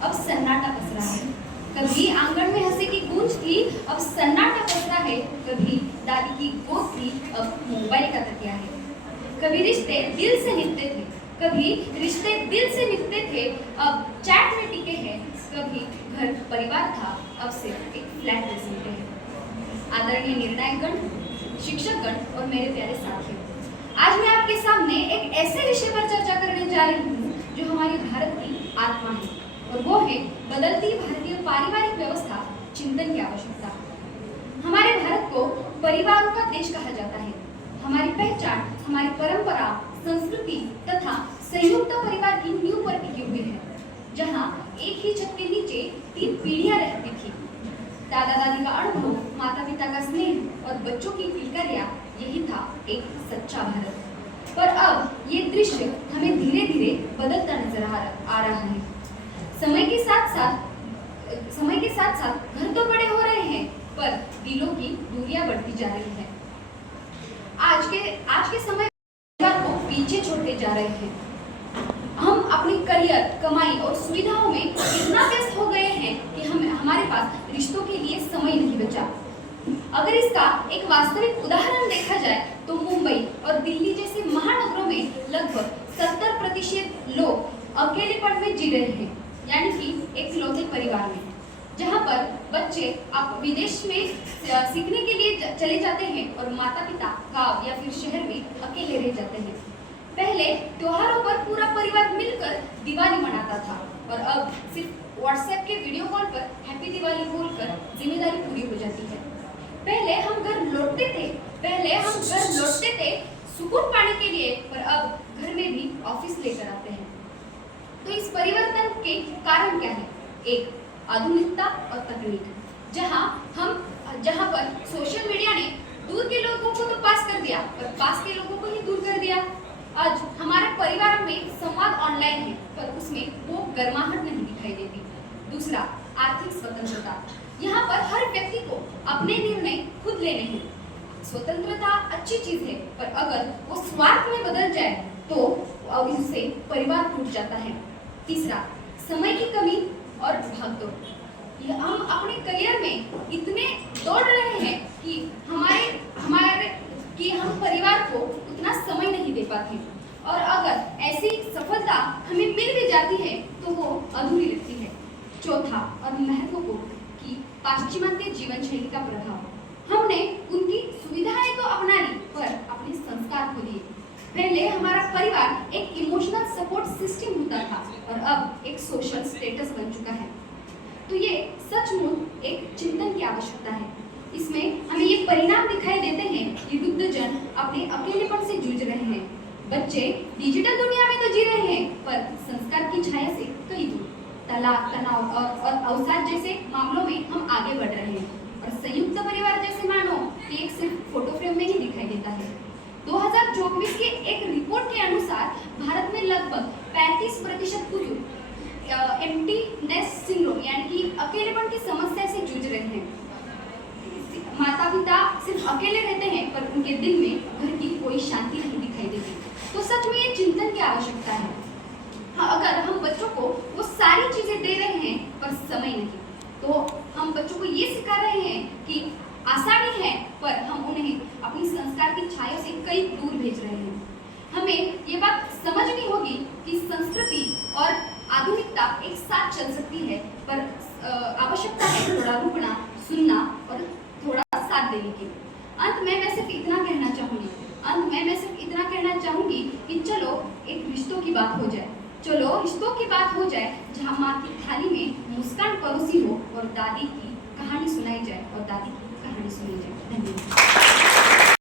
अब सन्नाटा पसरा है। कभी आंगन में हंसी की गूंज थी, अब सन्नाटा पसरा है। कभी दादी की गोद थी, अब मोबाइल का तकिया है। कभी रिश्ते दिल से निभते थे, कभी रिश्ते दिल से निभते थे, अब चैट में टिके हैं। कभी घर परिवार था, अब सिर्फ एक फ्लैट में सुनते हैं। आदरणीय निर्णायकगण, शिक्षकगण और मेरे प्यारे साथियों, आज मैं आपके सामने एक ऐसे विषय पर चर्चा करने जा रही हूँ जो हमारे भारत की आत्मा है, और वो है बदलती भारतीय पारिवारिक व्यवस्था, चिंतन की आवश्यकता। हमारे भारत को परिवारों का देश कहा जाता है। हमारी पहचान हमारी परंपरा, संस्कृति तथा संयुक्त परिवार की नींव पर टिकी हुई है, जहाँ एक ही छत के नीचे 3 पीढ़ियां रहती थी। दादा दादी का अनुभव, माता पिता का स्नेह और बच्चों की किलकारियां, यही था एक सच्चा भारत। पर अब ये दृश्य हमें धीरे धीरे बदलता नजर आ रहा है। समय के साथ साथ घर तो बड़े हो रहे हैं, पर दिलों की दूरियां बढ़ती जा रही है। आज के समय को पीछे छोड़ते जा रहे हैं। हम अपनी करियर, कमाई और सुविधाओं में इतना व्यस्त हो गए हैं कि हमारे पास रिश्तों के लिए समय नहीं बचा। अगर इसका एक वास्तविक उदाहरण देखा जाए तो मुंबई और दिल्ली जैसे महानगरों में लगभग 70% लोग अकेलेपन में जी रहे हैं, यानी कि एकलौते परिवार में, जहां पर बच्चे विदेश में सीखने के लिए चले जाते हैं और माता पिता गांव या फिर शहर में अकेले रह जाते हैं। पहले त्योहारों पर पूरा परिवार मिलकर दिवाली मनाता था, और अब सिर्फ व्हाट्सएप के वीडियो कॉल पर हैप्पी दिवाली बोलकर जिम्मेदारी पूरी हो जाती है। पहले हम घर लौटते थे सुकून पाने के लिए, पर अब घर में भी ऑफिस लेकर आते हैं। तो इस परिवर्तन के कारण क्या है? एक, आधुनिकता और तकनीक। जहां पर सोशल मीडिया ने दूर के लोगों को तो पास कर दिया, पर पास के लोगों को ही दूर कर दिया। आज हमारे परिवार में संवाद ऑनलाइन है, पर उसमें वो गर्माहट नहीं दिखाई देती। दूसरा, आर्थिक स्वतंत्रता। यहाँ पर हर व्यक्ति को अपने निर्णय खुद लेने हैं। स्वतंत्रता अच्छी चीज है, पर अगर वो स्वार्थ में बदल जाए तो उससे परिवार टूट जाता है। तीसरा, समय की कमी और भागदौड़। हम अपने करियर में इतने दौड़ रहे हैं कि हम परिवार को उतना समय नहीं दे पाते, और अगर ऐसी सफलता हमें मिल भी जाती है तो वो अधूरी लगती है। चौथा और महत्वपूर्ण, कि पाश्चिमात्य जीवन शैली का प्रभाव। हमने उनकी सुविधाएं तो अपना ली, पर अपने संस्कार खो दिए। पहले हमारा परिवार एक इमोशनल सपोर्ट सिस्टम होता था, और अब एक सोशल स्टेटस बन चुका है। तो ये सचमुच एक चिंतन की आवश्यकता है। इसमें हमें ये परिणाम दिखाई देते हैं कि वृद्धजन अपने अकेलेपन से जूझ रहे हैं। बच्चे डिजिटल दुनिया में तो जी रहे हैं, पर संस्कार की छाया से कई दूर। तलाक, तनाव और अवसाद जैसे मामलों में हम आगे बढ़ रहे हैं, और संयुक्त परिवार जैसे मानो एक सिर्फ फोटो फ्रेम में ही दिखाई देता है। 2024 के एक रिपोर्ट के अनुसार भारत में लगभग 35% बुजुर्ग एम्प्टीनेस सिंड्रोम, यानी कि अकेलेपन की समस्या से जूझ रहे हैं। माता पिता सिर्फ अकेले रहते हैं, पर उनके दिल में घर की कोई शांति नहीं दिखाई देती। तो सच में ये चिंतन की आवश्यकता है। अगर हम बच्चों को वो सारी चीजें दे रहे हैं, पर समय नहीं, तो हम बच्चों को ये सिखा रहे हैं कि आसानी है, पर हम उन्हें अपनी संस्कार की छाया से कई दूर भेज रहे हैं। हमें ये बात समझनी होगी कि संस्कृति और आधुनिकता एक साथ चल सकती है, पर आवश्यकता है थोड़ा रुकना, सुनना और थोड़ा साथ देने की। अंत में मैं सिर्फ इतना कहना चाहूंगी कि चलो रिश्तों की बात हो जाए, जहाँ माँ की थाली में मुस्कान परोसी हो और दादी की कहानी सुनाई जाए, धन्यवाद।